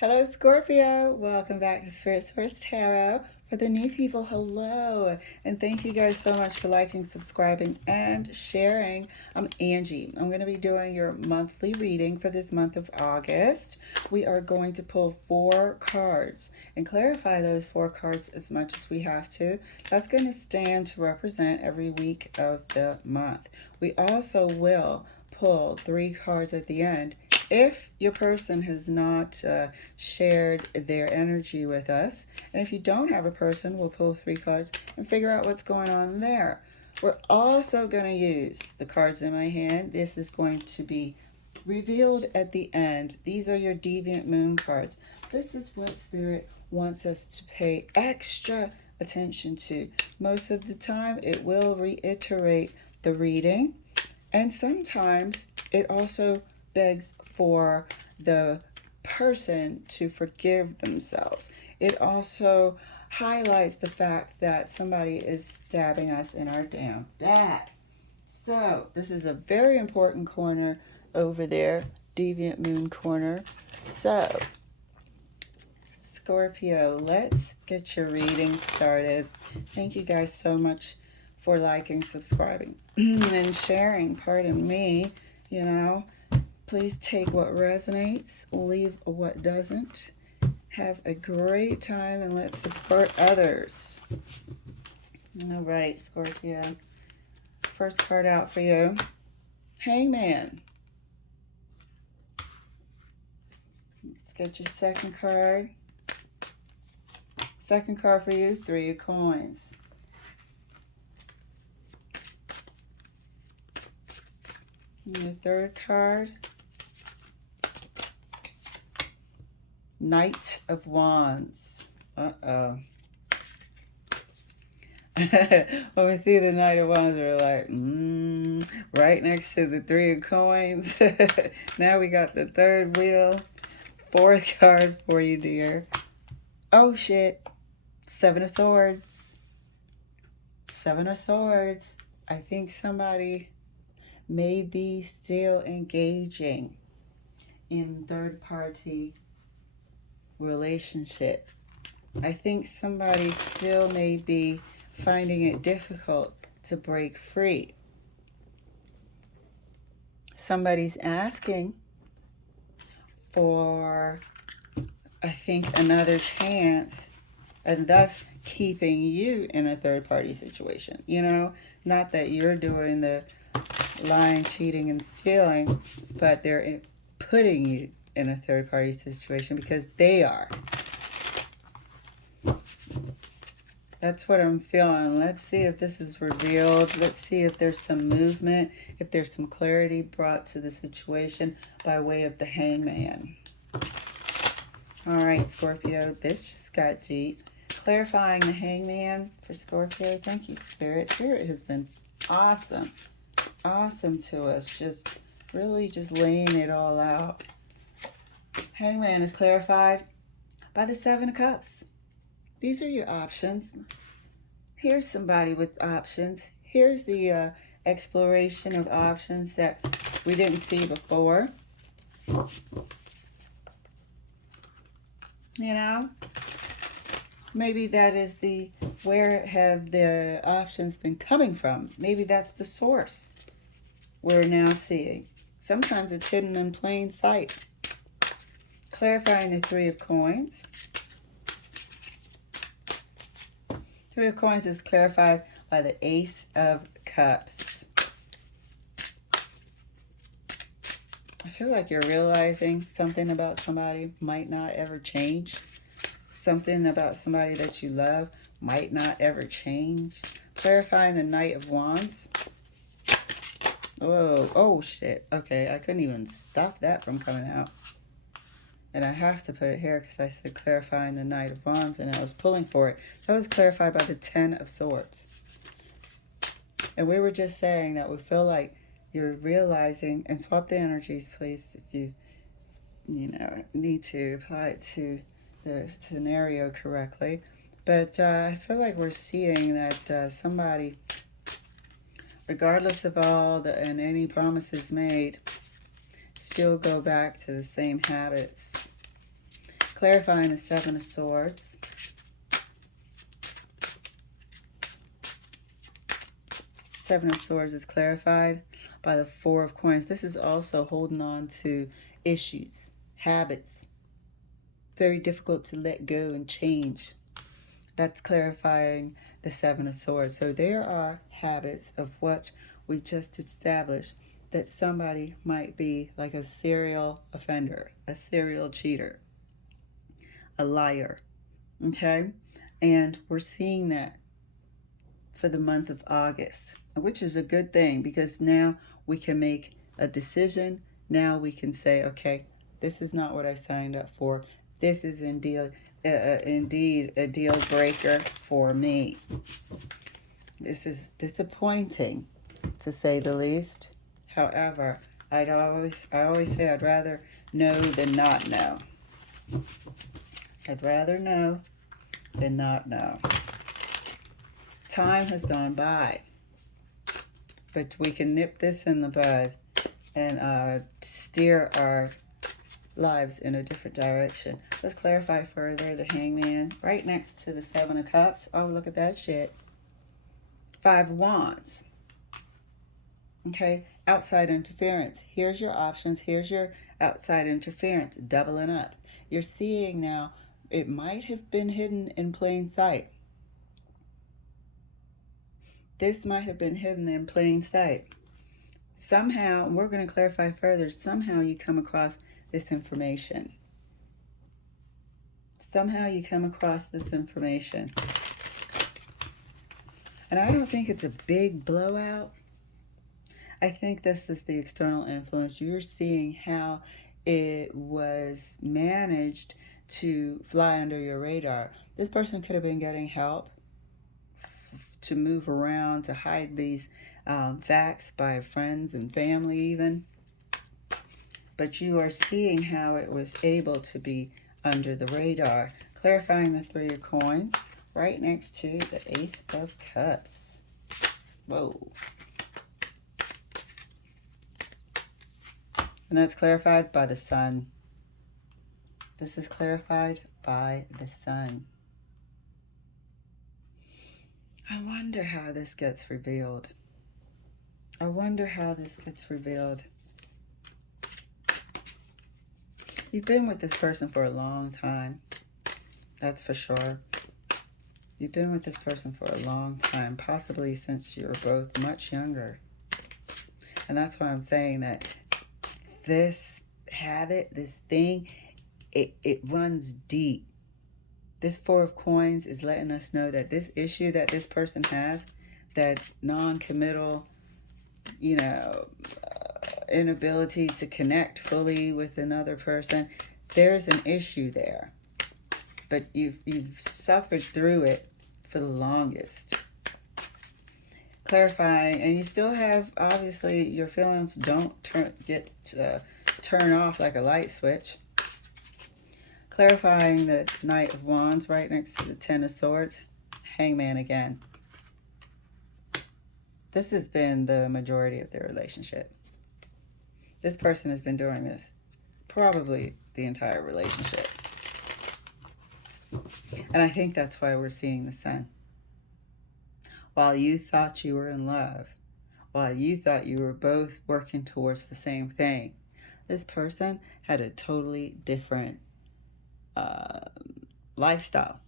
Hello, Scorpio. Welcome back to Spirit Source Tarot. For the new people, hello. And thank you guys so much for liking, subscribing, and sharing. I'm Angie. I'm going to be doing your monthly reading for this month of August. We are going to pull 4 cards and clarify those 4 cards as much as we have to. That's going to stand to represent every week of the month. We also will pull 3 cards at the end if your person has not shared their energy with us. And if you don't have a person, we'll pull 3 cards and figure out what's going on there. We're also going to use the cards in my hand. This is going to be revealed at the end. These are your Deviant Moon cards. This is what Spirit wants us to pay extra attention to. Most of the time, it will reiterate the reading. And sometimes it also begs for the person to forgive themselves. It also highlights the fact that somebody is stabbing us in our damn back. So this is a very important corner over there, Deviant Moon corner. So Scorpio, let's get your reading started. Thank you guys so much for liking, subscribing, and sharing. Pardon me, Please take what resonates, leave what doesn't. Have a great time and let's support others. All right, Scorpio. First card out for you. Hangman. Let's get your second card. Second card for you, 3 of coins. And your third card, Knight of Wands. Uh-oh. When we see the Knight of Wands, we're like, right next to the 3 of coins. Now we got the third wheel. Fourth card for you, dear. Oh, shit. 7 of Swords. 7 of Swords. I think somebody may be still engaging in third-party relationship. I think somebody still may be finding it difficult to break free. Somebody's asking for, I think, another chance, and thus keeping you in a third-party situation. Not that you're doing the lying, cheating, and stealing, but they're putting you in a third-party situation because they are. That's what I'm feeling. Let's see if this is revealed. Let's see if there's some movement, if there's some clarity brought to the situation by way of the Hangman. All right, Scorpio, this just got deep. Clarifying the Hangman for Scorpio. Thank you, Spirit. Spirit has been awesome. Awesome to us. Just really just laying it all out. Hangman is clarified by the 7 of Cups. These are your options. Here's somebody with options. Here's the exploration of options that we didn't see before. Maybe that is where have the options been coming from? Maybe that's the source we're now seeing. Sometimes it's hidden in plain sight. Clarifying the 3 of coins. 3 of coins is clarified by the Ace of Cups. I feel like you're realizing something about somebody might not ever change. Something about somebody that you love might not ever change. Clarifying the Knight of Wands. Whoa, oh shit. Okay, I couldn't even stop that from coming out. And I have to put it here because I said clarifying the Knight of Wands and I was pulling for it. That was clarified by the 10 of Swords. And we were just saying that we feel like you're realizing, and swap the energies, please, if you need to apply it to the scenario correctly. But I feel like we're seeing that somebody, regardless of all and any promises made, still go back to the same habits. Clarifying the Seven of Swords. Seven of Swords is clarified by the Four of Coins. This is also holding on to issues, habits. Very difficult to let go and change. That's clarifying the Seven of Swords. So there are habits of what we just established, that somebody might be like a serial offender, a serial cheater, a liar. Okay? And we're seeing that for the month of August, which is a good thing, because now we can make a decision. Now we can say, okay, this is not what I signed up for. This is indeed a deal breaker for me. This is disappointing, to say the least. However, I always say I'd rather know than not know. I'd rather know than not know. Time has gone by, but we can nip this in the bud and steer our lives in a different direction. Let's clarify further. The Hangman, right next to the Seven of Cups. Oh, look at that shit. Five of Wands. Okay, outside interference. Here's your options. Here's your outside interference, doubling up. You're seeing now, it might have been hidden in plain sight. This might have been hidden in plain sight. Somehow, and we're going to clarify further, somehow you come across this information. Somehow you come across this information. And I don't think it's a big blowout. I think this is the external influence. You're seeing how it was managed to fly under your radar. This person could have been getting help to move around, to hide these facts by friends and family even. But you are seeing how it was able to be under the radar. Clarifying the Three of Coins, right next to the Ace of Cups. Whoa. And that's clarified by the Sun. This is clarified by the Sun. I wonder how this gets revealed. I wonder how this gets revealed. You've been with this person for a long time. That's for sure. You've been with this person for a long time, possibly since you were both much younger. And that's why I'm saying that this habit, this thing, it runs deep. This Four of Coins is letting us know that this issue that this person has, that non-committal, inability to connect fully with another person, there's an issue there. But you've suffered through it for the longest. Clarifying, and you still have, obviously, your feelings don't turn off like a light switch. Clarifying the Knight of Wands right next to the Ten of Swords. Hangman again. This has been the majority of their relationship. This person has been doing this probably the entire relationship. And I think that's why we're seeing the Sun. While you thought you were in love, while you thought you were both working towards the same thing, this person had a totally different lifestyle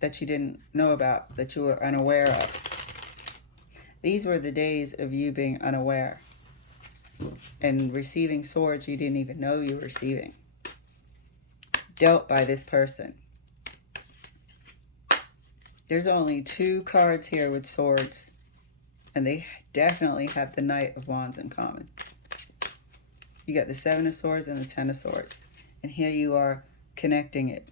that you didn't know about, that you were unaware of. These were the days of you being unaware and receiving swords you didn't even know you were receiving, dealt by this person. There's only two cards here with swords, and they definitely have the Knight of Wands in common. You got the Seven of Swords and the Ten of Swords, and here you are connecting it.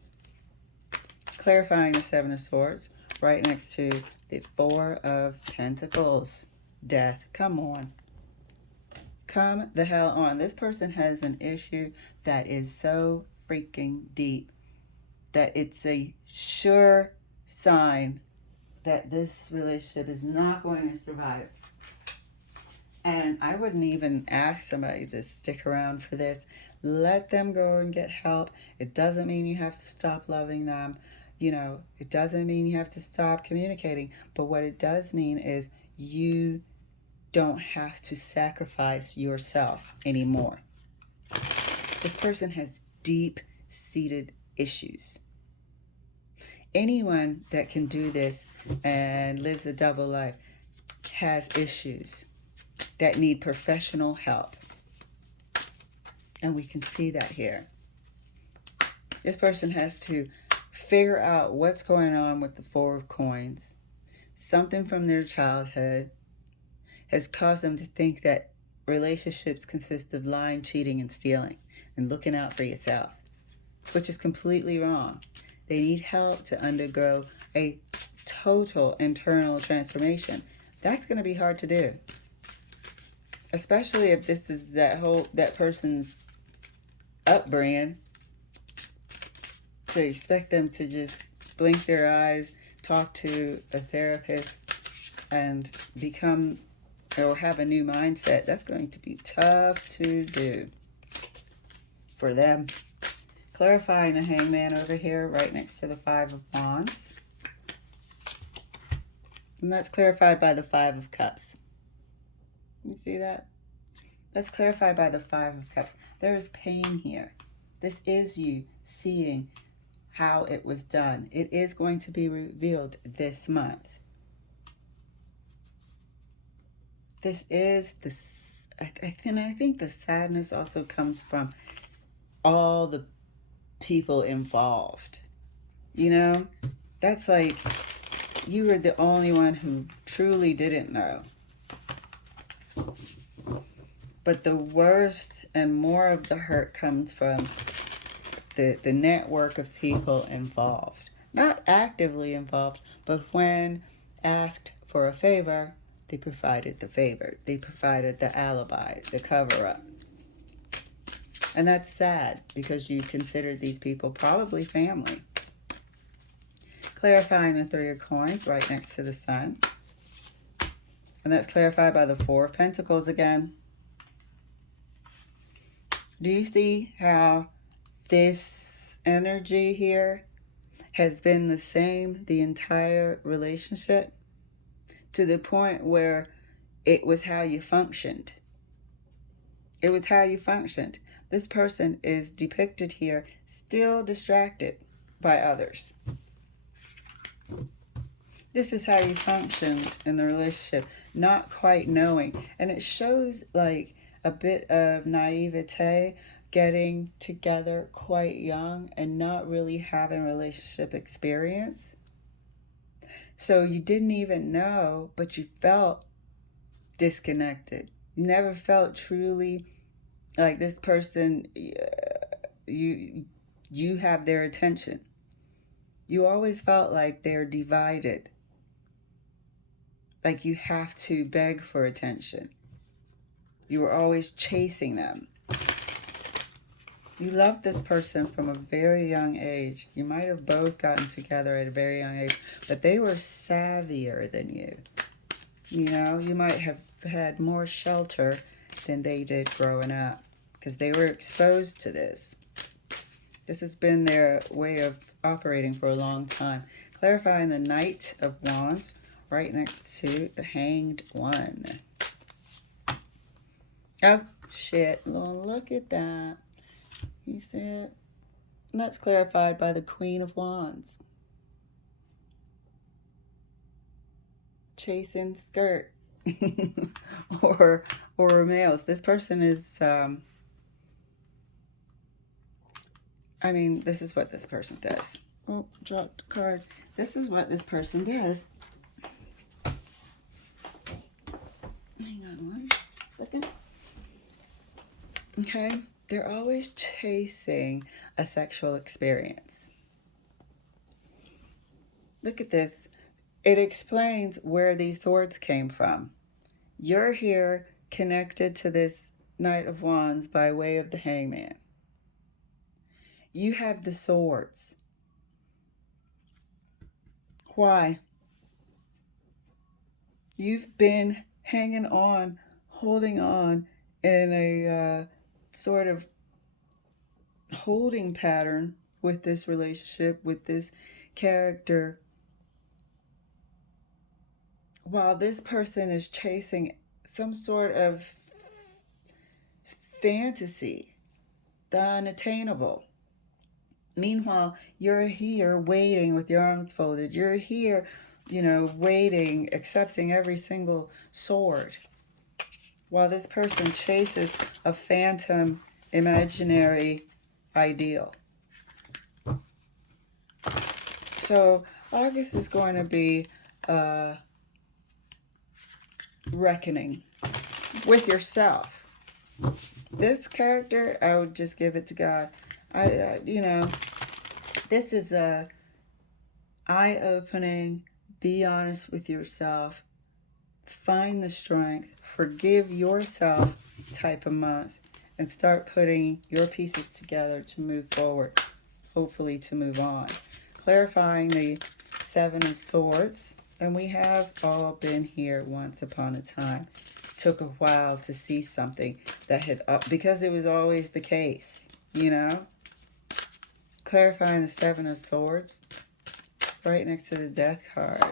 Clarifying the Seven of Swords right next to the Four of Pentacles. Death. Come on. Come the hell on. This person has an issue that is so freaking deep that it's a sure sign that this relationship is not going to survive. And I wouldn't even ask somebody to stick around for this. Let them go and get help. It doesn't mean you have to stop loving them. It doesn't mean you have to stop communicating. But what it does mean is you don't have to sacrifice yourself anymore. This person has deep seated issues. Anyone that can do this and lives a double life has issues that need professional help. And we can see that here. This person has to figure out what's going on with the Four of Coins. Something from their childhood has caused them to think that relationships consist of lying, cheating, and stealing, and looking out for yourself, which is completely wrong. They need help to undergo a total internal transformation. That's going to be hard to do, especially if this is that person's upbringing. To expect them to just blink their eyes, talk to a therapist, and become or have a new mindset, that's going to be tough to do for them. Clarifying the Hangman over here right next to the Five of Wands. And that's clarified by the Five of Cups. You see that? That's clarified by the Five of Cups. There is pain here. This is you seeing how it was done. It is going to be revealed this month. This is I think the sadness also comes from all the people involved. That's like you were the only one who truly didn't know. But the worst and more of the hurt comes from the network of people involved. Not actively involved, but when asked for a favor, they provided the favor. They provided the alibi, the cover-up. And that's sad because you considered these people probably family. Clarifying the Three of Coins right next to the Sun. And that's clarified by the Four of Pentacles again. Do you see how this energy here has been the same the entire relationship? To the point where it was how you functioned. It was how you functioned. This person is depicted here still distracted by others. This is how you functioned in the relationship, not quite knowing. And it shows like a bit of naivete, getting together quite young and not really having relationship experience. So you didn't even know, but you felt disconnected. You never felt truly like this person, you have their attention. You always felt like they're divided. Like you have to beg for attention. You were always chasing them. You loved this person from a very young age. You might have both gotten together at a very young age, but they were savvier than you. You might have had more shelter than they did growing up because they were exposed to this. This has been their way of operating for a long time. Clarifying the Knight of Wands right next to the Hanged One. Oh, shit. Look at that. You see it? And that's clarified by the Queen of Wands. Chasing skirt. or males. This person is, this is what this person does. Oh, dropped a card. This is what this person does. Hang on one second. Okay. They're always chasing a sexual experience. Look at this. It explains where these swords came from. You're here connected to this Knight of Wands by way of the Hangman. You have the swords. Why? You've been hanging on, holding on in a sort of holding pattern with this relationship, with this character, while this person is chasing some sort of fantasy, the unattainable. Meanwhile, you're here waiting with your arms folded. You're here, waiting, accepting every single sword, while this person chases a phantom, imaginary ideal. So August is going to be reckoning with yourself. This character, I would just give it to God. This is a eye-opening, be honest with yourself, find the strength, forgive yourself type of month, and start putting your pieces together to move forward, hopefully to move on. Clarifying the Seven of Swords, and we have all been here once upon a time. Took a while to see something that had, because it was always the case, Clarifying the Seven of Swords right next to the Death card.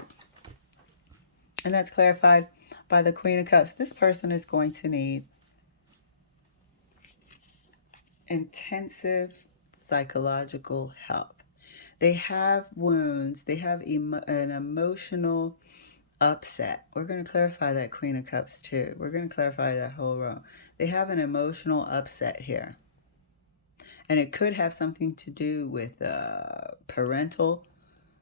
And that's clarified by the Queen of Cups. This person is going to need intensive psychological help. They have wounds. They have an emotional upset. We're going to clarify that Queen of Cups too. We're going to clarify that whole row. They have an emotional upset here. And it could have something to do with a parental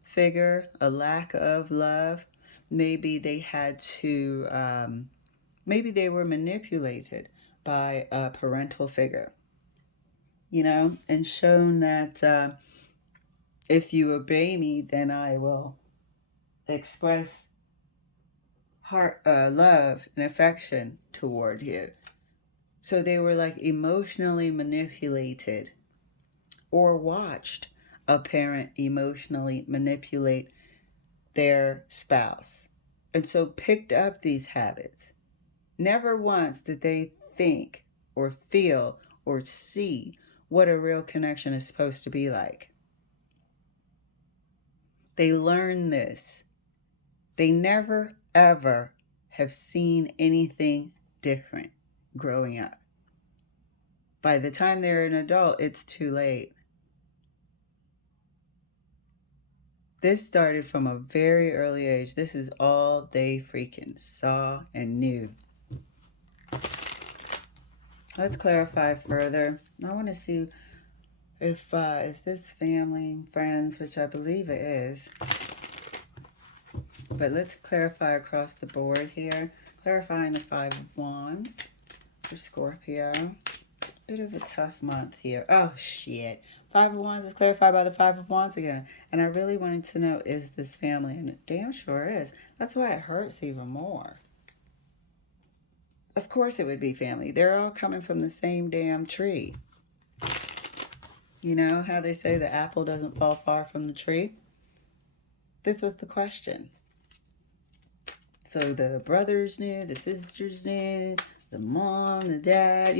figure, a lack of love. Maybe they had to, maybe they were manipulated by a parental figure, and shown that if you obey me, then I will express heart, love and affection toward you. So they were like emotionally manipulated, or watched a parent emotionally manipulate their spouse, and so picked up these habits. Never once did they think or feel or see what a real connection is supposed to be like. They learn this. They never, ever have seen anything different growing up. By the time they're an adult, it's too late. This started from a very early age. This is all they freaking saw and knew. Let's clarify further. I want to see if, is this family, friends, which I believe it is. But let's clarify across the board here. Clarifying the Five of Wands for Scorpio. Bit of a tough month here. Oh, shit. Five of Wands is clarified by the Five of Wands again. And I really wanted to know, is this family? And it damn sure is. That's why it hurts even more. Of course it would be family. They're all coming from the same damn tree. You know how they say the apple doesn't fall far from the tree? This was the question. So the brothers knew, the sisters knew, the mom, the dad,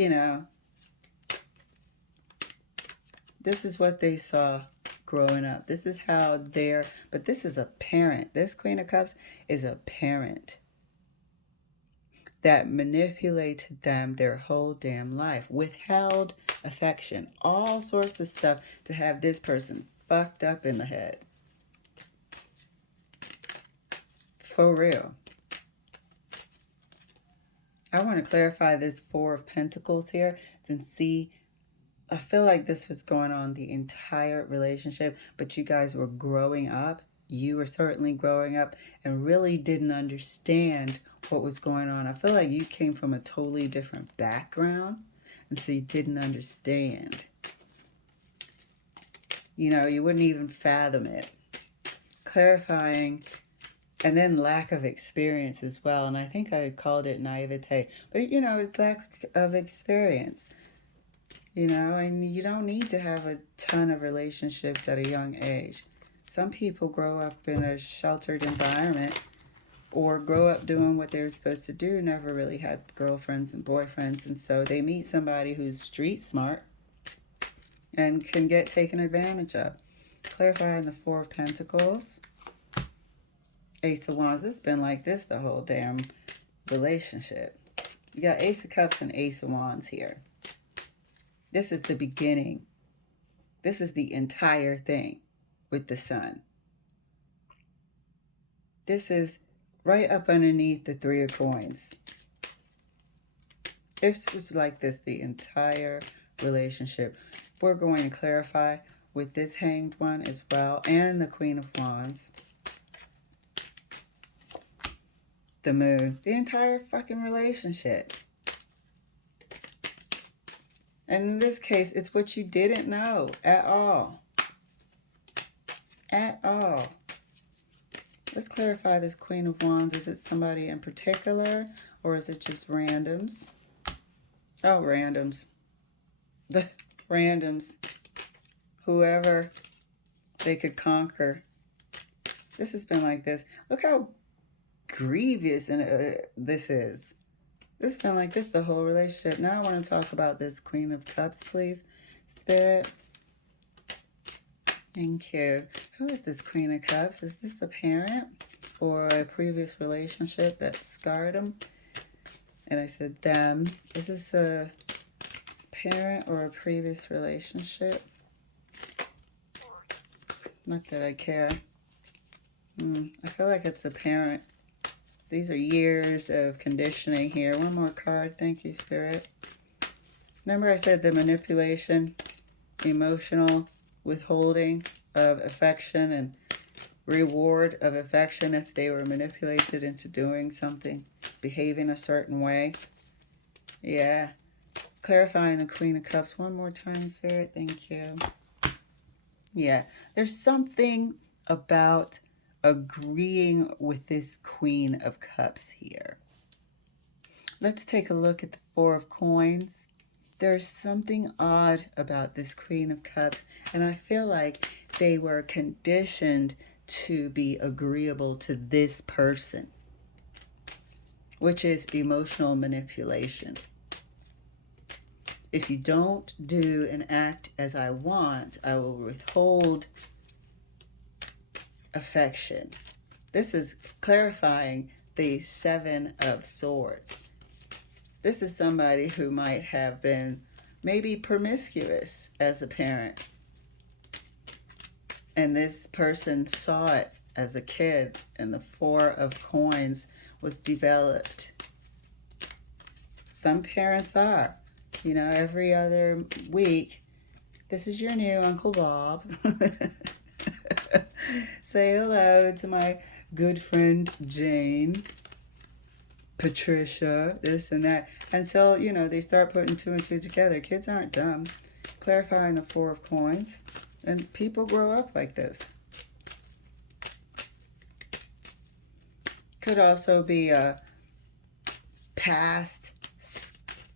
This is what they saw growing up. This is how but this is a parent. This Queen of Cups is a parent that manipulated them their whole damn life. Withheld affection. All sorts of stuff to have this person fucked up in the head. For real. I want to clarify this Four of Pentacles here and see. I feel like this was going on the entire relationship, but you guys were growing up. You were certainly growing up and really didn't understand what was going on. I feel like you came from a totally different background, and so you didn't understand. You wouldn't even fathom it. Clarifying, and then lack of experience as well. And I think I called it naivete, but it's lack of experience. And you don't need to have a ton of relationships at a young age. Some people grow up in a sheltered environment or grow up doing what they're supposed to do, never really had girlfriends and boyfriends, and so they meet somebody who's street smart and can get taken advantage of. Clarifying the Four of Pentacles. Ace of Wands. It's been like this the whole damn relationship. You got Ace of Cups and Ace of Wands here. This is the beginning. This is the entire thing with the Sun. This is right up underneath the Three of Coins. This was like this the entire relationship. We're going to clarify with this Hanged One as well, and the Queen of Wands. The Moon. The entire fucking relationship. And in this case, it's what you didn't know at all. At all. Let's clarify this Queen of Wands. Is it somebody in particular, or is it just randoms? Oh, randoms. The randoms. Whoever they could conquer. This has been like this. Look how grievous and this is. This has been like this the whole relationship. Now I want to talk about this Queen of Cups, please. Spirit. Thank you. Who is this Queen of Cups? Is this a parent or a previous relationship that scarred them? And I said them. Is this a parent or a previous relationship? Not that I care. I feel like it's a parent. These are years of conditioning here. One more card. Thank you, Spirit. Remember I said the manipulation, emotional withholding of affection and reward of affection if they were manipulated into doing something, behaving a certain way. Yeah. Clarifying the Queen of Cups one more time, Spirit. Thank you. Yeah. There's something about agreeing with this Queen of Cups here. Let's take a look at the Four of Coins. There's something odd about this Queen of Cups, and I feel like they were conditioned to be agreeable to this person, which is emotional manipulation. If you don't do and act as I want, I will withhold affection. This is clarifying the Seven of Swords. This is somebody who might have been maybe promiscuous as a parent. And this person saw it as a kid, and the Four of Coins was developed. Some parents are. You know, every other week, this is your new Uncle Bob. Say hello to my good friend Jane, Patricia, this and that. Until, you know, they start putting two and two together. Kids aren't dumb. Clarifying the Four of Coins. And people grow up like this. Could also be a past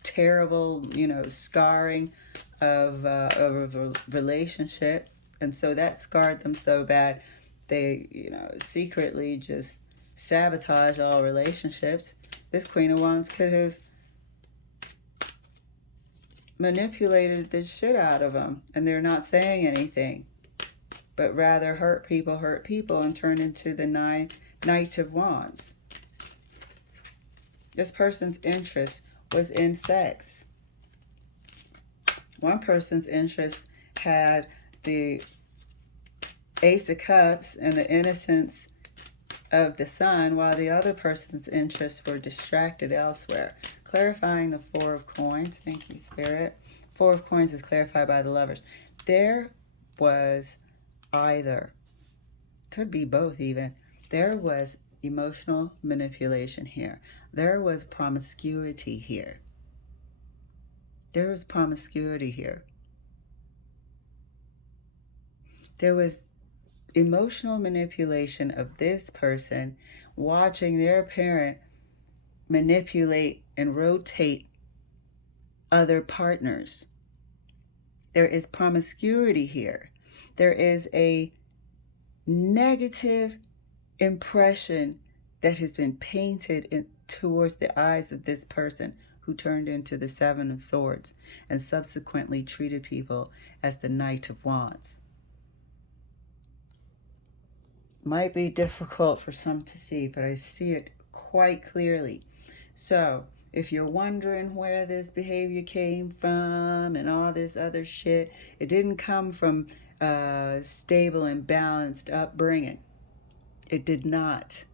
terrible, you know, scarring of a relationship. And so that scarred them so bad, they, you know, secretly just sabotage all relationships. This Queen of Wands could have manipulated the shit out of them, and they're not saying anything, but rather hurt people, and turn into the Knight of Wands. This person's interest was in sex. One person's interest had the Ace of Cups and the innocence of the Sun, while the other person's interests were distracted elsewhere. Clarifying the Four of Coins. Thank you, Spirit. Four of Coins is clarified by the Lovers. There was either, could be both even, there was emotional manipulation here. There was promiscuity here. There was promiscuity here. There was emotional manipulation of this person watching their parent manipulate and rotate other partners. There is promiscuity here. There is a negative impression that has been painted towards the eyes of this person who turned into the Seven of Swords and subsequently treated people as the Knight of Wands. Might be difficult for some to see, but I see it quite clearly. So if you're wondering where this behavior came from and all this other shit, it didn't come from a stable and balanced upbringing. It did not.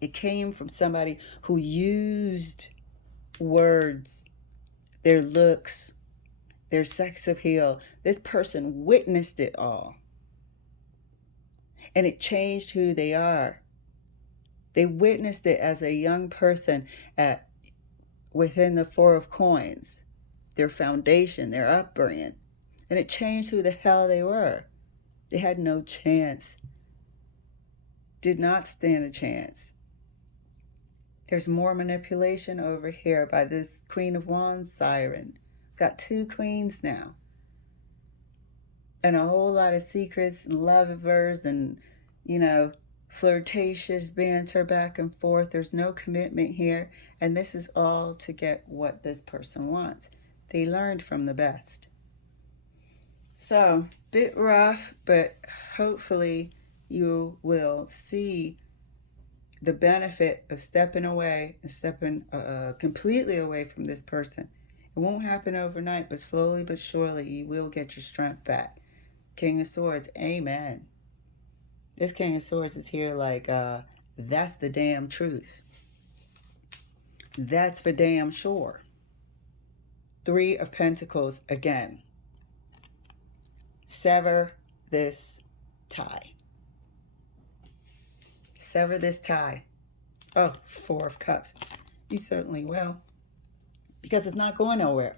It came from somebody who used words, their looks, their sex appeal. This person witnessed it all. And it changed who they are. They witnessed it as a young person within the Four of Coins, their foundation, their upbringing. And it changed who the hell they were. They had no chance. Did not stand a chance. There's more manipulation over here by this Queen of Wands siren. Got 2 queens now. And a whole lot of secrets and lovers and, flirtatious banter back and forth. There's no commitment here. And this is all to get what this person wants. They learned from the best. So, bit rough, but hopefully you will see the benefit of stepping away and stepping completely away from this person. It won't happen overnight, but slowly but surely you will get your strength back. King of Swords, amen. This King of Swords is here like, that's the damn truth. That's for damn sure. 3 of Pentacles again. Sever this tie. Sever this tie. Oh, 4 of Cups. You certainly will. Because it's not going nowhere.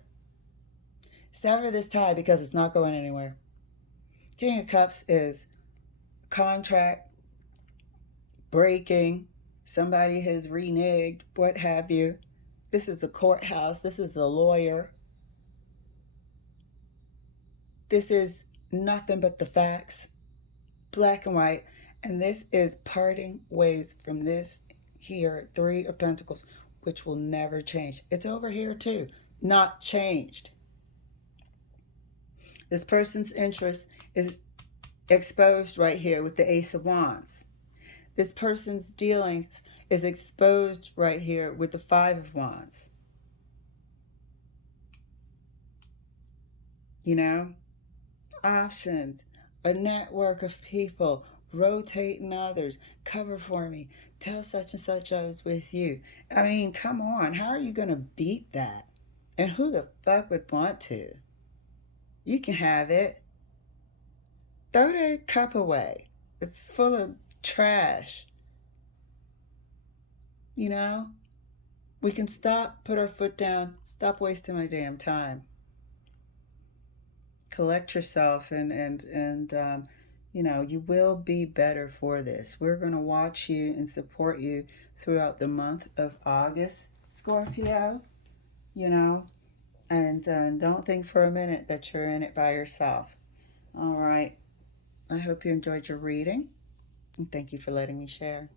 Sever this tie because it's not going anywhere. King of Cups is contract, breaking, somebody has reneged, what have you. This is the courthouse. This is the lawyer. This is nothing but the facts, black and white. And this is parting ways from this here, 3 of Pentacles, which will never change. It's over here too, not changed. This person's interest is exposed right here with the Ace of Wands. This person's dealings is exposed right here with the 5 of Wands. Options, a network of people, rotating others, cover for me, tell such and such I was with you. I mean, come on, how are you going to beat that? And who the fuck would want to? You can have it. Throw that cup away. It's full of trash. We can stop, put our foot down, stop wasting my damn time. Collect yourself and you will be better for this. We're going to watch you and support you throughout the month of August, Scorpio, and don't think for a minute that you're in it by yourself. All right. I hope you enjoyed your reading, and thank you for letting me share.